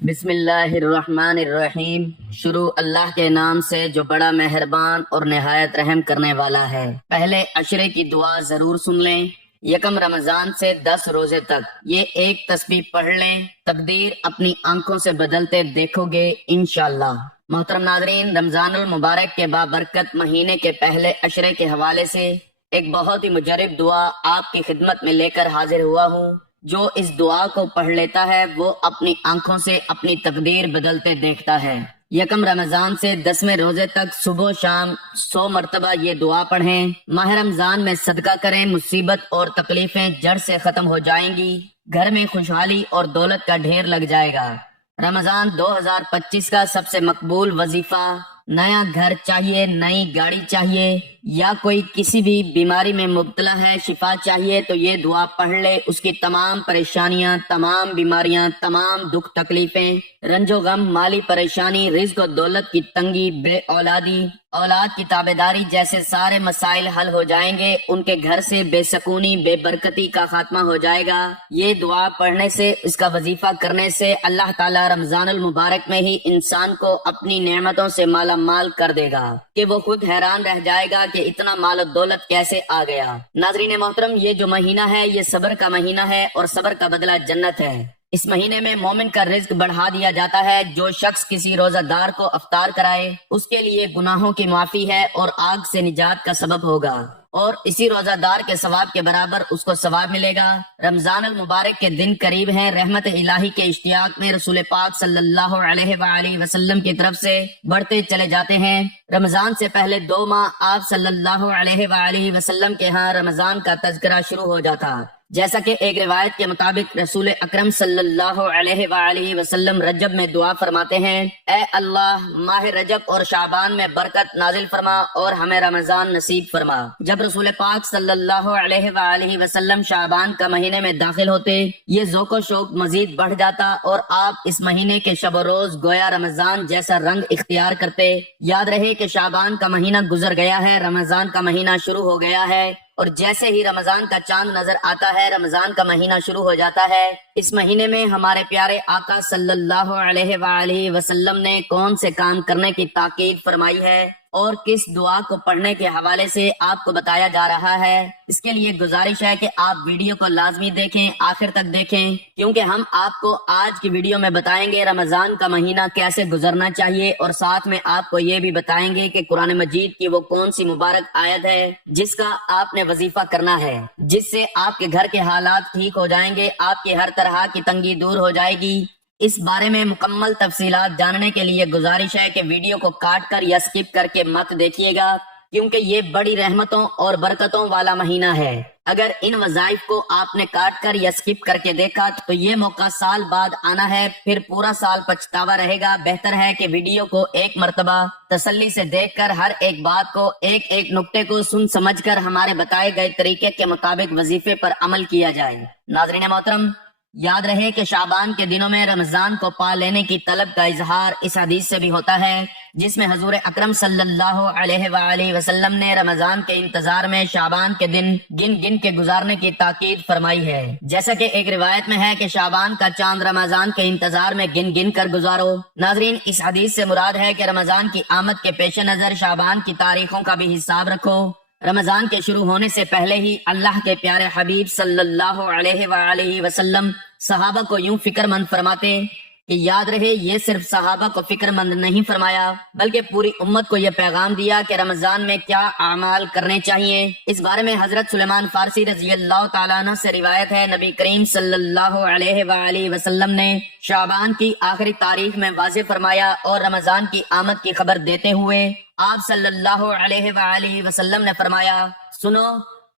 بسم اللہ الرحمن الرحیم۔ شروع اللہ کے نام سے جو بڑا مہربان اور نہایت رحم کرنے والا ہے۔ پہلے عشرے کی دعا ضرور سن لیں۔ یکم رمضان سے 10 روزے تک یہ ایک تسبیح پڑھ لیں، تقدیر اپنی آنکھوں سے بدلتے دیکھو گے انشاءاللہ۔ محترم ناظرین، رمضان المبارک کے بابرکت مہینے کے پہلے عشرے کے حوالے سے ایک بہت ہی مجرب دعا آپ کی خدمت میں لے کر حاضر ہوا ہوں۔ جو اس دعا کو پڑھ لیتا ہے وہ اپنی آنکھوں سے اپنی تقدیر بدلتے دیکھتا ہے۔ یکم رمضان سے 10ویں روزے تک صبح و شام 100 مرتبہ یہ دعا پڑھیں۔ ماہ رمضان میں صدقہ کریں، مصیبت اور تکلیفیں جڑ سے ختم ہو جائیں گی، گھر میں خوشحالی اور دولت کا ڈھیر لگ جائے گا۔ رمضان 2025 کا سب سے مقبول وظیفہ: نیا گھر چاہیے، نئی گاڑی چاہیے، یا کوئی کسی بھی بیماری میں مبتلا ہے، شفا چاہیے تو یہ دعا پڑھ لے۔ اس کی تمام پریشانیاں، تمام بیماریاں، تمام دکھ تکلیفیں، رنج و غم، مالی پریشانی، رزق و دولت کی تنگی، بے اولادی، اولاد کی تابعداری جیسے سارے مسائل حل ہو جائیں گے۔ ان کے گھر سے بے سکونی، بے برکتی کا خاتمہ ہو جائے گا۔ یہ دعا پڑھنے سے، اس کا وظیفہ کرنے سے اللہ تعالی رمضان المبارک میں ہی انسان کو اپنی نعمتوں سے مالا مال کر دے گا کہ وہ خود حیران رہ جائے گا کہ اتنا مال و دولت کیسے آ گیا۔ ناظرین محترم، یہ جو مہینہ ہے یہ صبر کا مہینہ ہے اور صبر کا بدلہ جنت ہے۔ اس مہینے میں مومن کا رزق بڑھا دیا جاتا ہے۔ جو شخص کسی روزہ دار کو افطار کرائے اس کے لیے گناہوں کی معافی ہے اور آگ سے نجات کا سبب ہوگا، اور اسی روزہ دار کے ثواب کے برابر اس کو ثواب ملے گا۔ رمضان المبارک کے دن قریب ہیں۔ رحمت الہی کے اشتیاق میں رسول پاک صلی اللہ علیہ وآلہ وسلم کی طرف سے بڑھتے چلے جاتے ہیں۔ رمضان سے پہلے 2 ماہ آپ صلی اللہ علیہ وآلہ وسلم کے ہاں رمضان کا تذکرہ شروع ہو جاتا، جیسا کہ ایک روایت کے مطابق رسول اکرم صلی اللہ علیہ وآلہ وسلم رجب میں دعا فرماتے ہیں: اے اللہ، ماہ رجب اور شعبان میں برکت نازل فرما اور ہمیں رمضان نصیب فرما۔ جب رسول پاک صلی اللہ علیہ وآلہ وسلم شعبان کا مہینے میں داخل ہوتے، یہ ذوق و شوق مزید بڑھ جاتا اور آپ اس مہینے کے شب و روز گویا رمضان جیسا رنگ اختیار کرتے۔ یاد رہے کہ شعبان کا مہینہ گزر گیا ہے، رمضان کا مہینہ شروع ہو گیا ہے، اور جیسے ہی رمضان کا چاند نظر آتا ہے رمضان کا مہینہ شروع ہو جاتا ہے۔ اس مہینے میں ہمارے پیارے آقا صلی اللہ علیہ وآلہ وسلم نے کون سے کام کرنے کی تاکید فرمائی ہے اور کس دعا کو پڑھنے کے حوالے سے آپ کو بتایا جا رہا ہے۔ اس کے لیے گزارش ہے کہ آپ ویڈیو کو لازمی دیکھیں، آخر تک دیکھیں، کیونکہ ہم آپ کو آج کی ویڈیو میں بتائیں گے رمضان کا مہینہ کیسے گزرنا چاہیے، اور ساتھ میں آپ کو یہ بھی بتائیں گے کہ قرآن مجید کی وہ کون سی مبارک آیت ہے جس کا آپ نے وظیفہ کرنا ہے، جس سے آپ کے گھر کے حالات ٹھیک ہو جائیں گے، آپ کی ہر طرح کی تنگی دور ہو جائے گی۔ اس بارے میں مکمل تفصیلات جاننے کے لیے گزارش ہے کہ ویڈیو کو کاٹ کر یا سکپ کر کے مت دیکھیے گا، کیونکہ یہ بڑی رحمتوں اور برکتوں والا مہینہ ہے۔ اگر ان وظائف کو آپ نے کاٹ کر یا سکپ کر کے دیکھا تو یہ موقع سال بعد آنا ہے، پھر پورا سال پچھتاوا رہے گا۔ بہتر ہے کہ ویڈیو کو ایک مرتبہ تسلی سے دیکھ کر ہر ایک بات کو، ایک ایک نقطے کو سن سمجھ کر ہمارے بتائے گئے طریقے کے مطابق وظیفے پر عمل کیا جائے۔ ناظرین محترم، یاد رہے کہ شعبان کے دنوں میں رمضان کو پا لینے کی طلب کا اظہار اس حدیث سے بھی ہوتا ہے جس میں حضور اکرم صلی اللہ علیہ وآلہ وسلم نے رمضان کے انتظار میں شعبان کے دن گن گن کے گزارنے کی تاکید فرمائی ہے۔ جیسا کہ ایک روایت میں ہے کہ شعبان کا چاند رمضان کے انتظار میں گن گن کر گزارو۔ ناظرین، اس حدیث سے مراد ہے کہ رمضان کی آمد کے پیش نظر شعبان کی تاریخوں کا بھی حساب رکھو۔ رمضان کے شروع ہونے سے پہلے ہی اللہ کے پیارے حبیب صلی اللہ علیہ وآلہ وسلم صحابہ کو یوں فکر مند فرماتے کہ یاد رہے یہ صرف صحابہ کو فکر مند نہیں فرمایا بلکہ پوری امت کو یہ پیغام دیا کہ رمضان میں کیا اعمال کرنے چاہیے۔ اس بارے میں حضرت سلیمان فارسی رضی اللہ تعالیٰ عنہ سے روایت ہے، نبی کریم صلی اللہ علیہ وآلہ وسلم نے شعبان کی آخری تاریخ میں واضح فرمایا، اور رمضان کی آمد کی خبر دیتے ہوئے آپ صلی اللہ علیہ وآلہ وسلم نے فرمایا: سنو،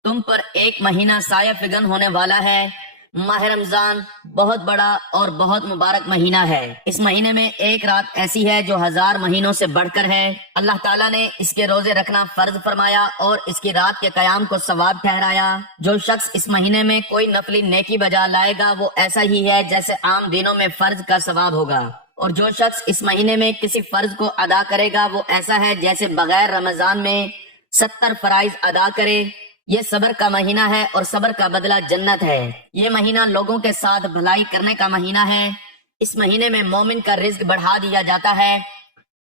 تم پر ایک مہینہ سایہ فگن ہونے والا ہے۔ ماہ رمضان بہت بڑا اور بہت مبارک مہینہ ہے۔ اس مہینے میں ایک رات ایسی ہے جو 1000 مہینوں سے بڑھ کر ہے۔ اللہ تعالیٰ نے اس کے روزے رکھنا فرض فرمایا اور اس کی رات کے قیام کو ثواب ٹھہرایا۔ جو شخص اس مہینے میں کوئی نفلی نیکی بجا لائے گا وہ ایسا ہی ہے جیسے عام دنوں میں فرض کا ثواب ہوگا، اور جو شخص اس مہینے میں کسی فرض کو ادا کرے گا وہ ایسا ہے جیسے بغیر رمضان میں 70 فرائض ادا کرے۔ یہ صبر کا مہینہ ہے اور صبر کا بدلہ جنت ہے۔ یہ مہینہ لوگوں کے ساتھ بھلائی کرنے کا مہینہ ہے۔ اس مہینے میں مومن کا رزق بڑھا دیا جاتا ہے۔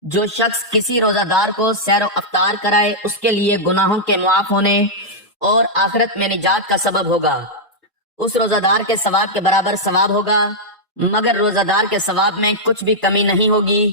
جو شخص کسی روزہ دار کو سیر و افطار کرائے اس کے لیے گناہوں کے معاف ہونے اور آخرت میں نجات کا سبب ہوگا۔ اس روزہ دار کے ثواب کے برابر ثواب ہوگا، مگر روزہ دار کے ثواب میں کچھ بھی کمی نہیں ہوگی۔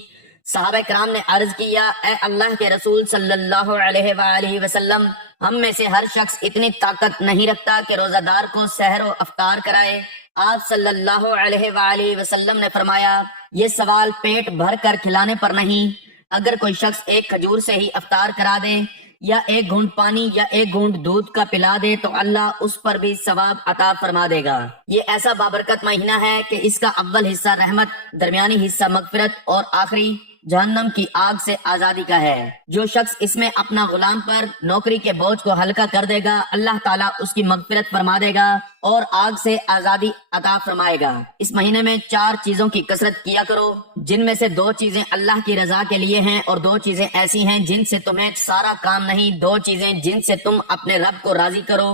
صحابہ کرام نے عرض کیا، اے اللہ کے رسول صلی اللہ علیہ وآلہ وسلم، ہم میں سے ہر شخص اتنی طاقت نہیں رکھتا کہ روزہ دار کو سحر و افطار کرائے۔ آپ صلی اللہ علیہ وآلہ وسلم نے فرمایا، یہ سوال پیٹ بھر کر کھلانے پر نہیں، اگر کوئی شخص ایک کھجور سے ہی افطار کرا دے یا ایک گھونٹ پانی یا ایک گھونٹ دودھ کا پلا دے تو اللہ اس پر بھی ثواب عطا فرما دے گا۔ یہ ایسا بابرکت مہینہ ہے کہ اس کا اول حصہ رحمت، درمیانی حصہ مغفرت اور آخری جہنم کی آگ سے آزادی کا ہے۔ جو شخص اس میں اپنا غلام پر نوکری کے بوجھ کو ہلکا کر دے گا، اللہ تعالیٰ اس کی مغفرت فرما دے گا اور آگ سے آزادی عطا فرمائے گا۔ اس مہینے میں 4 چیزوں کی کثرت کیا کرو، جن میں سے 2 چیزیں اللہ کی رضا کے لیے ہیں اور 2 چیزیں ایسی ہیں جن سے تمہیں سارا کام نہیں، 2 چیزیں جن سے تم اپنے رب کو راضی کرو،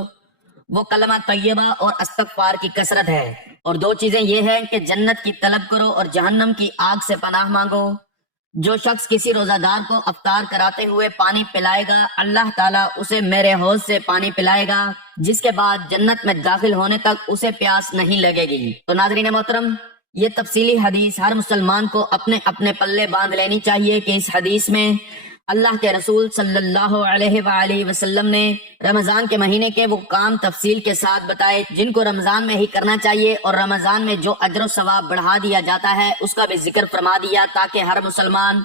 وہ کلمہ طیبہ اور استغفار کی کثرت ہے، اور 2 چیزیں یہ ہیں کہ جنت کی طلب کرو اور جہنم کی آگ سے پناہ مانگو۔ جو شخص کسی روزہ دار کو افطار کراتے ہوئے پانی پلائے گا، اللہ تعالیٰ اسے میرے حوض سے پانی پلائے گا، جس کے بعد جنت میں داخل ہونے تک اسے پیاس نہیں لگے گی۔ تو ناظرین محترم، یہ تفصیلی حدیث ہر مسلمان کو اپنے اپنے پلے باندھ لینی چاہیے کہ اس حدیث میں اللہ کے رسول صلی اللہ علیہ وآلہ وسلم نے رمضان کے مہینے کے وہ کام تفصیل کے ساتھ بتائے جن کو رمضان میں ہی کرنا چاہیے، اور رمضان میں جو اجر و ثواب بڑھا دیا جاتا ہے اس کا بھی ذکر فرما دیا تاکہ ہر مسلمان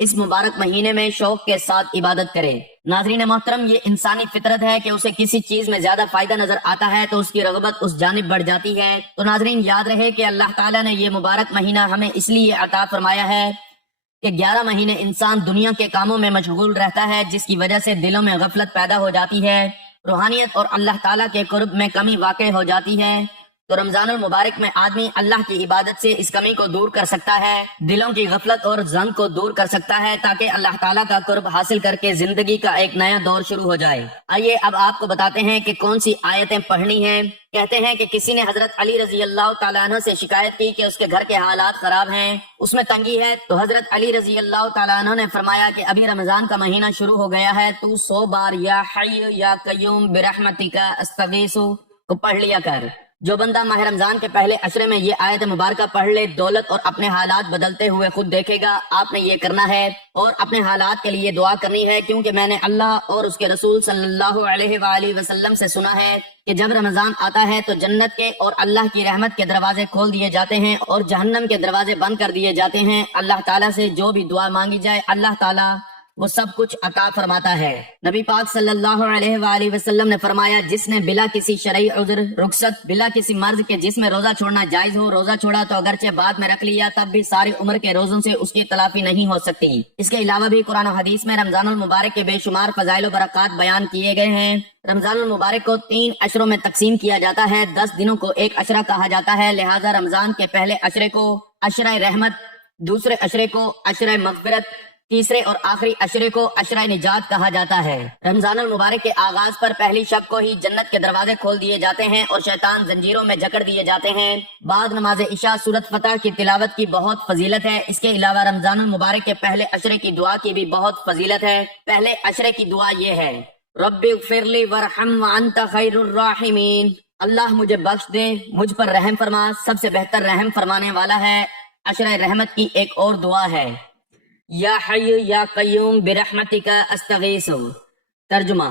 اس مبارک مہینے میں شوق کے ساتھ عبادت کرے۔ ناظرین محترم، یہ انسانی فطرت ہے کہ اسے کسی چیز میں زیادہ فائدہ نظر آتا ہے تو اس کی رغبت اس جانب بڑھ جاتی ہے۔ تو ناظرین، یاد رہے کہ اللہ تعالیٰ نے یہ مبارک مہینہ ہمیں اس لیے عطا فرمایا ہے کہ 11 مہینے انسان دنیا کے کاموں میں مشغول رہتا ہے، جس کی وجہ سے دلوں میں غفلت پیدا ہو جاتی ہے، روحانیت اور اللہ تعالیٰ کے قرب میں کمی واقع ہو جاتی ہے۔ تو رمضان المبارک میں آدمی اللہ کی عبادت سے اس کمی کو دور کر سکتا ہے، دلوں کی غفلت اور زنگ کو دور کر سکتا ہے، تاکہ اللہ تعالیٰ کا قرب حاصل کر کے زندگی کا ایک نیا دور شروع ہو جائے۔ آئیے اب آپ کو بتاتے ہیں کہ کون سی آیتیں پڑھنی ہیں۔ کہتے ہیں کہ کسی نے حضرت علی رضی اللہ تعالیٰ عنہ سے شکایت کی کہ اس کے گھر کے حالات خراب ہیں، اس میں تنگی ہے، تو حضرت علی رضی اللہ تعالیٰ عنہ نے فرمایا کہ ابھی رمضان کا مہینہ شروع ہو گیا ہے، تو 100 بار یا حی یا قیوم برحمتک استغیث کو پڑھ لیا کر۔ جو بندہ ماہ رمضان کے پہلے عشرے میں یہ آیت مبارکہ پڑھ لے، دولت اور اپنے حالات بدلتے ہوئے خود دیکھے گا۔ آپ نے یہ کرنا ہے اور اپنے حالات کے لیے دعا کرنی ہے، کیونکہ میں نے اللہ اور اس کے رسول صلی اللہ علیہ وآلہ وسلم سے سنا ہے کہ جب رمضان آتا ہے تو جنت کے اور اللہ کی رحمت کے دروازے کھول دیے جاتے ہیں اور جہنم کے دروازے بند کر دیے جاتے ہیں۔ اللہ تعالیٰ سے جو بھی دعا مانگی جائے، اللہ تعالیٰ وہ سب کچھ عطا فرماتا ہے۔ نبی پاک صلی اللہ علیہ وآلہ وسلم نے فرمایا، جس نے بلا کسی شرعی عذر، رخصت، بلا کسی مرض کے جس میں روزہ چھوڑنا جائز ہو روزہ چھوڑا تو اگرچہ بعد میں رکھ لیا تب بھی ساری عمر کے روزوں سے اس کی تلافی نہیں ہو سکتی۔ اس کے علاوہ بھی قرآن و حدیث میں رمضان المبارک کے بے شمار فضائل و برکات بیان کیے گئے ہیں۔ رمضان المبارک کو 3 عشروں میں تقسیم کیا جاتا ہے، 10 دنوں کو ایک عشرہ کہا جاتا ہے، لہٰذا رمضان کے پہلے عشرے کو عشرہ رحمت، دوسرے عشرے کو عشرہ مغفرت، تیسرے اور آخری عشرے کو عشرہ نجات کہا جاتا ہے۔ رمضان المبارک کے آغاز پر پہلی شب کو ہی جنت کے دروازے کھول دیے جاتے ہیں اور شیطان زنجیروں میں جکڑ دیے جاتے ہیں۔ بعد نماز عشاء سورۃ فتح کی تلاوت کی بہت فضیلت ہے۔ اس کے علاوہ رمضان المبارک کے پہلے عشرے کی دعا کی بھی بہت فضیلت ہے۔ پہلے عشرے کی دعا یہ ہے، رب اغفر لی وارحم وانت خیر الراحمین، اللہ مجھے بخش دے، مجھ پر رحم فرما، سب سے بہتر رحم فرمانے والا ہے۔ عشرہ رحمت کی ایک اور دعا ہے، یا حی یا قیوم برحمتک استغیث، ترجمہ،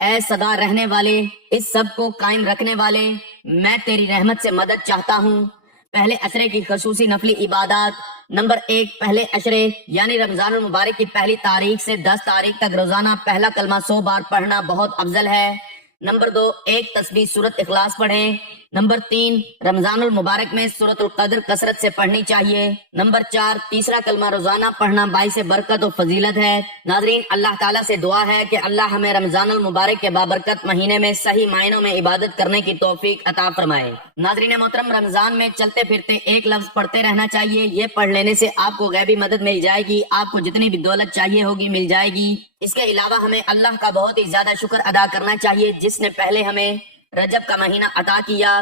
اے سدا رہنے والے، اس سب کو قائم رکھنے والے، میں تیری رحمت سے مدد چاہتا ہوں۔ پہلے عشرے کی خصوصی نفلی عبادات۔ نمبر 1، پہلے عشرے یعنی رمضان المبارک کی پہلی تاریخ سے 10 تاریخ تک روزانہ پہلا کلمہ 100 بار پڑھنا بہت افضل ہے۔ نمبر 2، ایک تسبیح سورۃ اخلاص پڑھیں۔ نمبر 3، رمضان المبارک میں سورۃ القدر کثرت سے پڑھنی چاہیے۔ نمبر 4، تیسرا کلمہ روزانہ پڑھنا باعث برکت و فضیلت ہے۔ ناظرین، اللہ تعالیٰ سے دعا ہے کہ اللہ ہمیں رمضان المبارک کے بابرکت مہینے میں صحیح معنوں میں عبادت کرنے کی توفیق عطا فرمائے۔ ناظرین محترم، رمضان میں چلتے پھرتے ایک لفظ پڑھتے رہنا چاہیے۔ یہ پڑھ لینے سے آپ کو غیبی مدد مل جائے گی، آپ کو جتنی بھی دولت چاہیے ہوگی مل جائے گی۔ اس کے علاوہ ہمیں اللہ کا بہت ہی زیادہ شکر ادا کرنا چاہیے جس نے پہلے ہمیں رجب کا مہینہ عطا کیا۔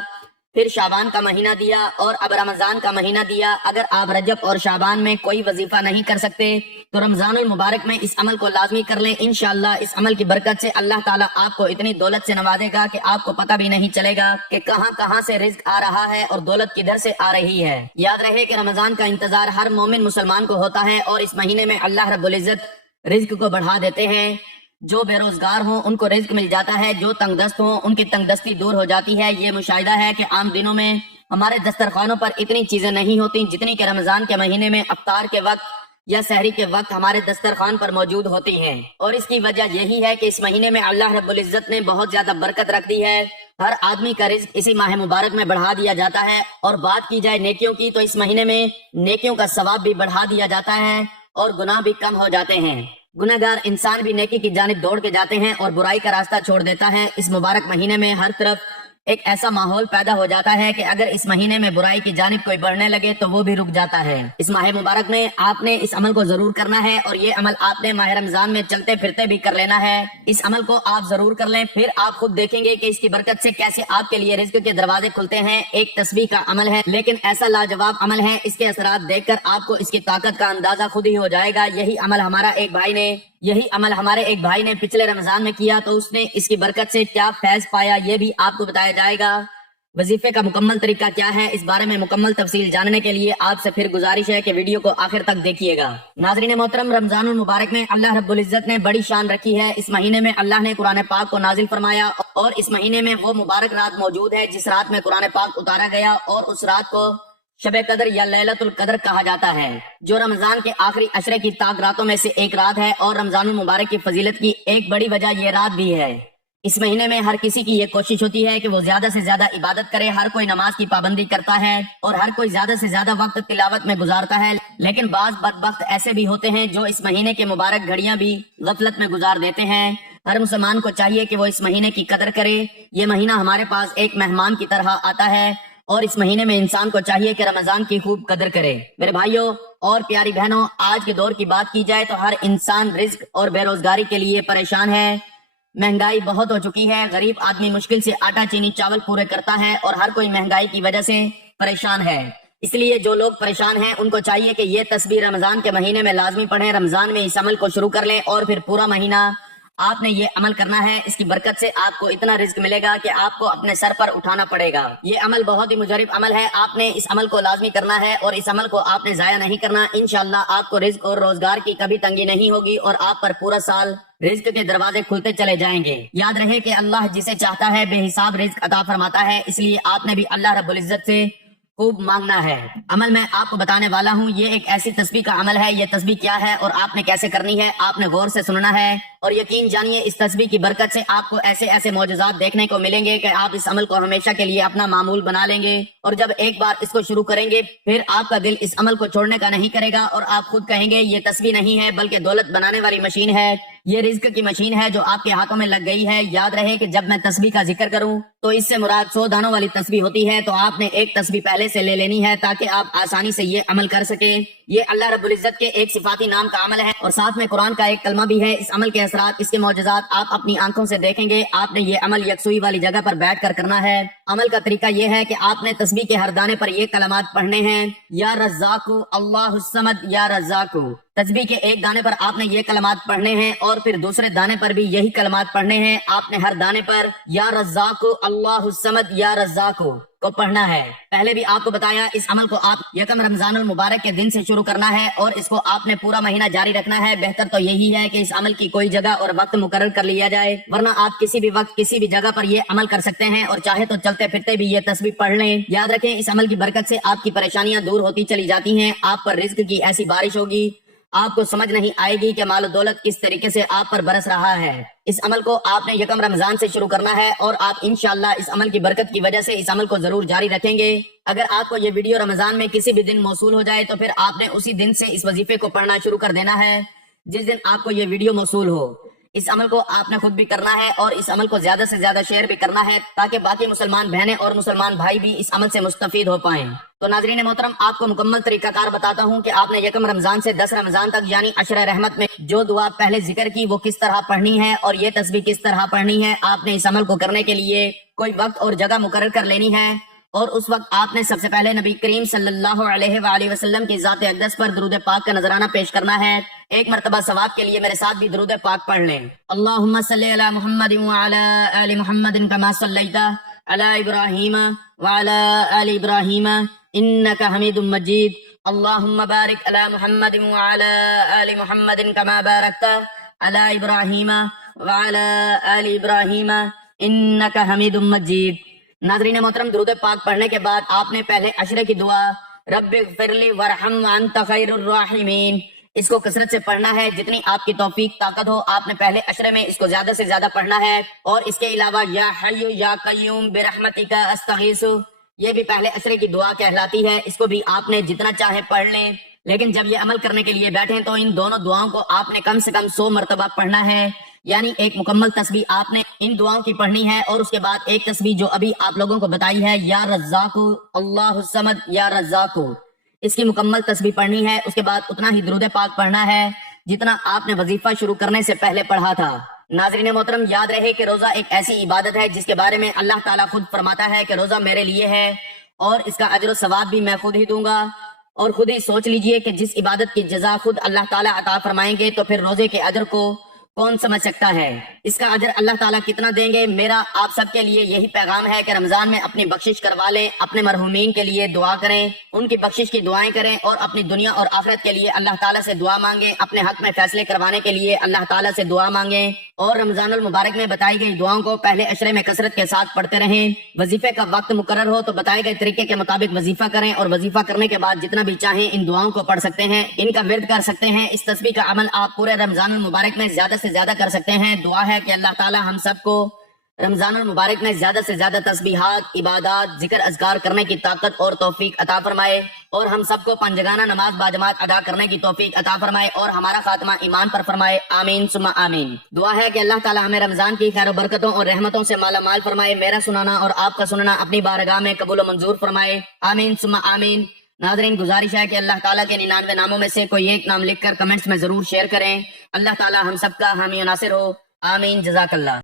پھر شعبان کا مہینہ دیا اور اب رمضان کا مہینہ دیا۔ اگر آپ رجب اور شعبان میں کوئی وظیفہ نہیں کر سکتے تو رمضان المبارک میں اس عمل کو لازمی کر لیں۔ انشاءاللہ اس عمل کی برکت سے اللہ تعالیٰ آپ کو اتنی دولت سے نوازے گا کہ آپ کو پتہ بھی نہیں چلے گا کہ کہاں کہاں سے رزق آ رہا ہے اور دولت کدھر سے آ رہی ہے۔ یاد رہے کہ رمضان کا انتظار ہر مومن مسلمان کو ہوتا ہے اور اس مہینے میں اللہ رب العزت رزق کو بڑھا دیتے ہیں۔ جو بے روزگار ہوں ان کو رزق مل جاتا ہے، جو تنگ دست ہوں ان کی تنگ دستی دور ہو جاتی ہے۔ یہ مشاہدہ ہے کہ عام دنوں میں ہمارے دسترخوانوں پر اتنی چیزیں نہیں ہوتی جتنی کہ رمضان کے مہینے میں افطار کے وقت یا سحری کے وقت ہمارے دسترخوان پر موجود ہوتی ہیں، اور اس کی وجہ یہی ہے کہ اس مہینے میں اللہ رب العزت نے بہت زیادہ برکت رکھ دی ہے۔ ہر آدمی کا رزق اسی ماہ مبارک میں بڑھا دیا جاتا ہے، اور بات کی جائے نیکیوں کی تو اس مہینے میں نیکیوں کا ثواب بھی بڑھا دیا جاتا ہے اور گناہ بھی کم ہو جاتے ہیں۔ گناہگار انسان بھی نیکی کی جانب دوڑ کے جاتے ہیں اور برائی کا راستہ چھوڑ دیتا ہے۔ اس مبارک مہینے میں ہر طرف ایک ایسا ماحول پیدا ہو جاتا ہے کہ اگر اس مہینے میں برائی کی جانب کوئی بڑھنے لگے تو وہ بھی رک جاتا ہے۔ اس ماہ مبارک میں آپ نے اس عمل کو ضرور کرنا ہے، اور یہ عمل آپ نے ماہ رمضان میں چلتے پھرتے بھی کر لینا ہے۔ اس عمل کو آپ ضرور کر لیں، پھر آپ خود دیکھیں گے کہ اس کی برکت سے کیسے آپ کے لیے رزق کے دروازے کھلتے ہیں۔ ایک تسبیح کا عمل ہے لیکن ایسا لاجواب عمل ہے، اس کے اثرات دیکھ کر آپ کو اس کی طاقت کا اندازہ خود ہی ہو جائے گا۔ یہی عمل ہمارے ایک بھائی نے پچھلے رمضان میں کیا تو اس نے اس کی برکت سے کیا فیض پایا یہ بھی آپ کو بتایا جائے گا۔ وظیفے کا مکمل طریقہ کیا ہے، اس بارے میں مکمل تفصیل جاننے کے لیے آپ سے پھر گزارش ہے کہ ویڈیو کو آخر تک دیکھیے گا۔ ناظرین محترم، رمضان المبارک میں اللہ رب العزت نے بڑی شان رکھی ہے۔ اس مہینے میں اللہ نے قرآن پاک کو نازل فرمایا، اور اس مہینے میں وہ مبارک رات موجود ہے جس رات میں قرآن پاک اتارا گیا، اور اس رات کو شب قدر یا لیلۃ القدر کہا جاتا ہے، جو رمضان کے آخری عشرے کی طاق راتوں میں سے ایک رات ہے، اور رمضان المبارک کی فضیلت کی ایک بڑی وجہ یہ رات بھی ہے۔ اس مہینے میں ہر کسی کی یہ کوشش ہوتی ہے کہ وہ زیادہ سے زیادہ عبادت کرے، ہر کوئی نماز کی پابندی کرتا ہے اور ہر کوئی زیادہ سے زیادہ وقت تلاوت میں گزارتا ہے، لیکن بعض بدبخت ایسے بھی ہوتے ہیں جو اس مہینے کے مبارک گھڑیاں بھی غفلت میں گزار دیتے ہیں۔ ہر مسلمان کو چاہیے کہ وہ اس مہینے کی قدر کرے۔ یہ مہینہ ہمارے پاس ایک مہمان کی طرح آتا ہے، اور اس مہینے میں انسان کو چاہیے کہ رمضان کی خوب قدر کرے۔ میرے بھائیوں اور پیاری بہنوں، آج کے دور کی بات کی جائے تو ہر انسان رزق اور بے روزگاری کے لیے پریشان ہے۔ مہنگائی بہت ہو چکی ہے، غریب آدمی مشکل سے آٹا چینی چاول پورے کرتا ہے، اور ہر کوئی مہنگائی کی وجہ سے پریشان ہے۔ اس لیے جو لوگ پریشان ہیں ان کو چاہیے کہ یہ تسبیح رمضان کے مہینے میں لازمی پڑھیں، رمضان میں اس عمل کو شروع کر لیں، اور پھر پورا مہینہ آپ نے یہ عمل کرنا ہے۔ اس کی برکت سے آپ کو اتنا رزق ملے گا کہ آپ کو اپنے سر پر اٹھانا پڑے گا۔ یہ عمل بہت ہی مجرب عمل ہے، آپ نے اس عمل کو لازمی کرنا ہے، اور اس عمل کو آپ نے ضائع نہیں کرنا۔ انشاءاللہ آپ کو رزق اور روزگار کی کبھی تنگی نہیں ہوگی، اور آپ پر پورا سال رزق کے دروازے کھلتے چلے جائیں گے۔ یاد رہے کہ اللہ جسے چاہتا ہے بے حساب رزق عطا فرماتا ہے، اس لیے آپ نے بھی اللہ رب العزت سے خوب مانگنا ہے۔ عمل میں آپ کو بتانے والا ہوں، یہ ایک ایسی تسبیح کا عمل ہے۔ یہ تسبیح کیا ہے اور آپ نے کیسے کرنی ہے، آپ نے غور سے سننا ہے، اور یقین جانیے اس تسبیح کی برکت سے آپ کو ایسے ایسے معجزات دیکھنے کو ملیں گے کہ آپ اس عمل کو ہمیشہ کے لیے اپنا معمول بنا لیں گے، اور جب ایک بار اس کو شروع کریں گے پھر آپ کا دل اس عمل کو چھوڑنے کا نہیں کرے گا، اور آپ خود کہیں گے یہ تسبیح نہیں ہے بلکہ دولت بنانے والی مشین ہے، یہ رزق کی مشین ہے جو آپ کے ہاتھوں میں لگ گئی ہے۔ یاد رہے کہ جب میں تسبیح کا ذکر کروں تو اس سے مراد 100 دانوں والی تسبیح ہوتی ہے، تو آپ نے ایک تسبیح پہلے سے لے لینی ہے تاکہ آپ آسانی سے یہ عمل کر سکیں۔ یہ اللہ رب العزت کے ایک صفاتی نام کا عمل ہے، اور ساتھ میں قرآن کا ایک کلمہ بھی ہے۔ اس عمل کے اثرات، اس کے معجزات آپ اپنی آنکھوں سے دیکھیں گے۔ آپ نے یہ عمل یکسوئی والی جگہ پر بیٹھ کر کرنا ہے۔ عمل کا طریقہ یہ ہے کہ آپ نے تسبیح کے ہر دانے پر یہ کلمات پڑھنے ہیں، یا رزاق اللہ الصمد یا رزاق۔ تسبیح کے ایک دانے پر آپ نے یہ کلمات پڑھنے ہیں، اور پھر دوسرے دانے پر بھی یہی کلمات پڑھنے ہیں۔ آپ نے ہر دانے پر یا رزاق اللہ الصمد یا رزاق کو پڑھنا ہے۔ پہلے بھی آپ کو بتایا اس عمل کو آپ یکم رمضان المبارک کے دن سے شروع کرنا ہے، اور اس کو آپ نے پورا مہینہ جاری رکھنا ہے۔ بہتر تو یہی ہے کہ اس عمل کی کوئی جگہ اور وقت مقرر کر لیا جائے، ورنہ آپ کسی بھی وقت کسی بھی جگہ پر یہ عمل کر سکتے ہیں، اور چاہے تو چلتے پھرتے بھی یہ تسبیح پڑھ لیں۔ یاد رکھیں اس عمل کی برکت سے آپ کی پریشانیاں دور ہوتی چلی جاتی ہیں، آپ پر رزق کی ایسی بارش ہوگی آپ کو سمجھ نہیں آئے گی کہ مال و دولت کس طریقے سے آپ پر برس رہا ہے۔ اس عمل کو آپ نے یکم رمضان سے شروع کرنا ہے، اور آپ انشاءاللہ اس عمل کی برکت کی وجہ سے اس عمل کو ضرور جاری رکھیں گے۔ اگر آپ کو یہ ویڈیو رمضان میں کسی بھی دن موصول ہو جائے تو پھر آپ نے اسی دن سے اس وظیفے کو پڑھنا شروع کر دینا ہے جس دن آپ کو یہ ویڈیو موصول ہو۔ اس عمل کو آپ نے خود بھی کرنا ہے، اور اس عمل کو زیادہ سے زیادہ شیئر بھی کرنا ہے تاکہ باقی مسلمان بہنیں اور مسلمان بھائی بھی اس عمل سے مستفید ہو پائیں۔ تو ناظرین محترم، آپ کو مکمل طریقہ کار بتاتا ہوں کہ آپ نے یکم رمضان سے 10 رمضان تک یعنی عشر رحمت میں جو دعا پہلے ذکر کی وہ کس طرح پڑھنی ہے، اور یہ تسبیح کس طرح پڑھنی ہے۔ آپ نے اس عمل کو کرنے کے لیے کوئی وقت اور جگہ مقرر کر لینی ہے، اور اس وقت آپ نے سب سے پہلے نبی کریم صلی اللہ علیہ وآلہ وسلم کی ذات اقدس پر درود پاک کا نذرانہ پیش کرنا ہے۔ ایک مرتبہ ثواب کے لیے میرے ساتھ بھی درود پاک پڑھ لیں۔ اللہم صلی علی محمد وعلی آل محمد کما صلیت علی ابراہیم وعلی آل ابراہیم انک حمید مجید۔ اللہم بارک علی محمد وعلی آل محمد کما بارکت علی ابراہیم وعلی آل ابراہیم انک حمید مجید۔ ناظرین محترم، درود پاک پڑھنے کے بعد آپ نے پہلے عشرے کی دعا رب اغفر لی وارحم وانت خیر الراحمین اس کو کثرت سے پڑھنا ہے، جتنی آپ کی توفیق طاقت ہو آپ نے پہلے عشرے میں اس کو زیادہ سے زیادہ پڑھنا ہے۔ اور اس کے علاوہ یا حی یا قیوم برحمتک استغیث یہ بھی پہلے عشرے کی دعا کہلاتی ہے، اس کو بھی آپ نے جتنا چاہے پڑھ لیں، لیکن جب یہ عمل کرنے کے لیے بیٹھیں تو ان دونوں دعاؤں کو آپ نے کم سے کم 100 مرتبہ پڑھنا ہے، یعنی ایک مکمل تسبیح آپ نے ان دعاؤں کی پڑھنی ہے، اور اس کے بعد ایک تسبیح جو ابھی آپ لوگوں کو بتائی ہے یا رزاق اللہ الصمد یا رزاق، اس کی مکمل تسبیح پڑھنی ہے۔ اس کے بعد اتنا ہی درود پاک پڑھنا ہے جتنا آپ نے وظیفہ شروع کرنے سے پہلے پڑھا تھا۔ ناظرین محترم، یاد رہے کہ روزہ ایک ایسی عبادت ہے جس کے بارے میں اللہ تعالیٰ خود فرماتا ہے کہ روزہ میرے لیے ہے اور اس کا اجر و ثواب بھی میں خود ہی دوں گا۔ اور خود ہی سوچ لیجئے کہ جس عبادت کی جزا خود اللہ تعالیٰ عطا فرمائیں گے تو پھر روزے کے اجر کو کون سمجھ سکتا ہے، اس کا اجر اللہ تعالیٰ کتنا دیں گے۔ میرا آپ سب کے لیے یہی پیغام ہے کہ رمضان میں اپنی بخشش کروا لیں، اپنے مرحومین کے لیے دعا کریں، ان کی بخشش کی دعائیں کریں، اور اپنی دنیا اور آخرت کے لیے اللہ تعالیٰ سے دعا مانگیں، اپنے حق میں فیصلے کروانے کے لیے اللہ تعالیٰ سے دعا مانگیں، اور رمضان المبارک میں بتائی گئی دعاؤں کو پہلے عشرے میں کثرت کے ساتھ پڑھتے رہیں۔ وظیفے کا وقت مقرر ہو تو بتائے گئے طریقے کے مطابق وظیفہ کریں، اور وظیفہ کرنے کے بعد جتنا بھی چاہیں ان دعاؤں کو پڑھ سکتے ہیں، ان کا ورد کر سکتے ہیں۔ اس تسبیح کا عمل آپ پورے رمضان المبارک میں زیادہ سے زیادہ کر سکتے ہیں۔ دعا ہے کہ اللہ تعالی ہم سب کو رمضان المبارک میں زیادہ سے زیادہ تسبیحات، عبادات، ذکر اذکار کرنے کی طاقت اور توفیق عطا فرمائے، اور ہم سب کو پنجگانہ نماز باجماعت ادا کرنے کی توفیق عطا فرمائے، اور ہمارا خاتمہ ایمان پر فرمائے، آمین ثم آمین۔ دعا ہے کہ اللہ تعالی ہمیں رمضان کی خیر و برکتوں اور رحمتوں سے مالا مال فرمائے، میرا سنانا اور آپ کا سننا اپنی بارگاہ میں قبول و منظور فرمائے، آمین ثم آمین۔ ناظرین، گزارش ہے کہ اللہ تعالیٰ کے 99 ناموں میں سے کوئی ایک نام لکھ کر کمنٹس میں ضرور شیئر کریں۔ اللہ تعالیٰ ہم سب کا حامی و ناصر ہو، آمین، جزاک اللہ۔